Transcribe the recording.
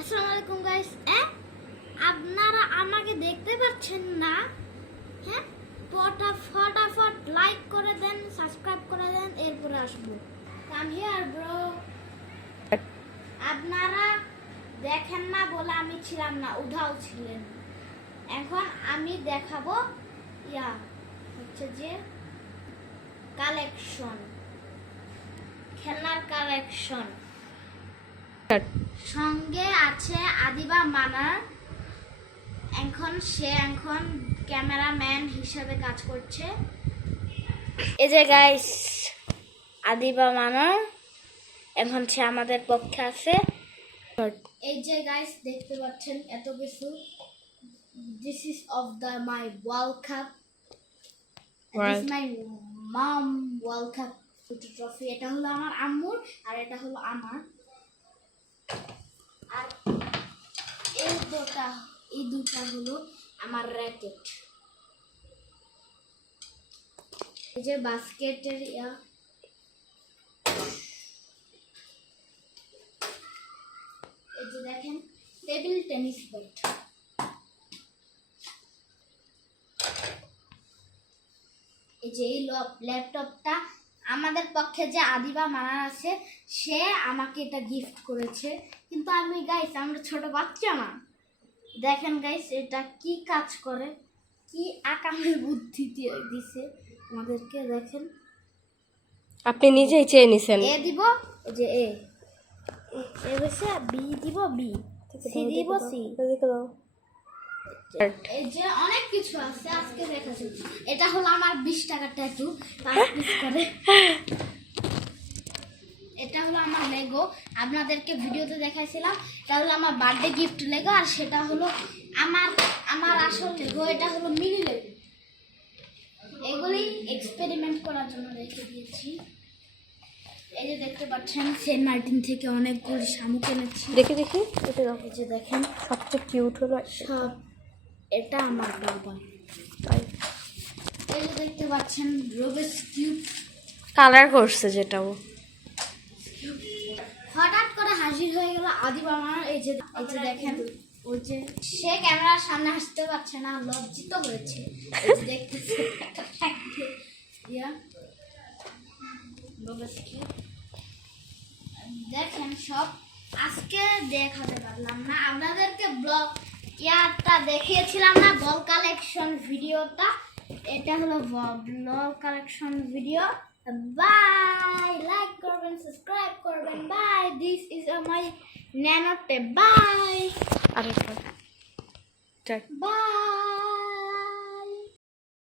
আসসালামু আলাইকুম গাইস। আপনারা আমাকে দেখতে পাচ্ছেন না? হ্যাঁ, ফটাফট লাইক করে দেন, সাবস্ক্রাইব করে দেন, এরপরে আসবো। Come here bro. আপনারা দেখেন না বলে আমি ছিলাম না, উধাও ছিলেন। এখন আমি দেখাবো হচ্ছে যে কালেকশন, খেলনার কালেকশন। সঙ্গে আছে আদিবা মানার। সে এখন ক্যামেরাম্যান হিসেবে কাজ করছে। এই যে গাইস, আদিবা মানার এখন সে আমাদের পক্ষে আছে। এই যে গাইস দেখতে পাচ্ছেন এত কিছু। This is of the my world cup, this my mom world cup trophy. এটা হলো আমার আম্মুর আর এটা হলো আমার। আর এই দুটা হলো আমার র্যাকেট। এই যে বাস্কেটের এই যে দেখেন টেবিল টেনিস ব্যাট। এই যে এই ল্যাপটপটা আমাদের পক্ষে যে আদিবা মানার আছে, সে আমাকে এটা গিফট করেছে। কিন্তু আমি গাইস, আমরা ছোট বাচ্চা না। দেখেন গাইস, এটা কি কাজ করে, কি আকামের বুদ্ধি দিছে আমাদেরকে। দেখেন, আপনি নিজেই চেয়ে নিছেন। এ দিব, এই যে এ বসে বি দিব, বি সি দিব, সি। এই যে অনেক কিছু আছে, আজকে দেখাচ্ছি। এটা হলো আমার 20 টাকার ট্যাটু, 5 পিস করে। এটা হলো আমার লেগো, আপনাদেরকে ভিডিওতে দেখাইছিলাম। এটা হলো আমার বার্থডে গিফট লেগো, আর সেটা হলো আমার আসল লেগো। এটা হলো মিনি লেগো। এগুলি এক্সপেরিমেন্ট করার জন্য রেখে দিয়েছি। এই যে দেখতে পাচ্ছেন, সেন্ট মার্টিন থেকে অনেকগুলি শামুক এনেছি। দেখি এটা এই যে দেখেন, সবচেয়ে কিউট হলো সব। এটা আমার বাবা। এই যে দেখতে পাচ্ছেন রুবিকস কিউব কালার করছে, যেটাও হঠাৎ করে হাজির হয়ে গেল আদিবা মানার। এই যে দেখেন, ওই যে সে ক্যামেরার সামনে আসতে পারছে না, লজ্জিত হয়েছে। এই যে দেখতেছে দেখেন, সব আজকে দেখাতে পারলাম না আপনাদেরকে। ইয়ারটা দেখিয়েছিলাম না, বল কালেকশন ভিডিওটা। এটা হলো blog collection video. Bye, like করবেন, সাবস্ক্রাইব করবেন। Bye, this is my nano tape. Bye, আরেকবার বাই।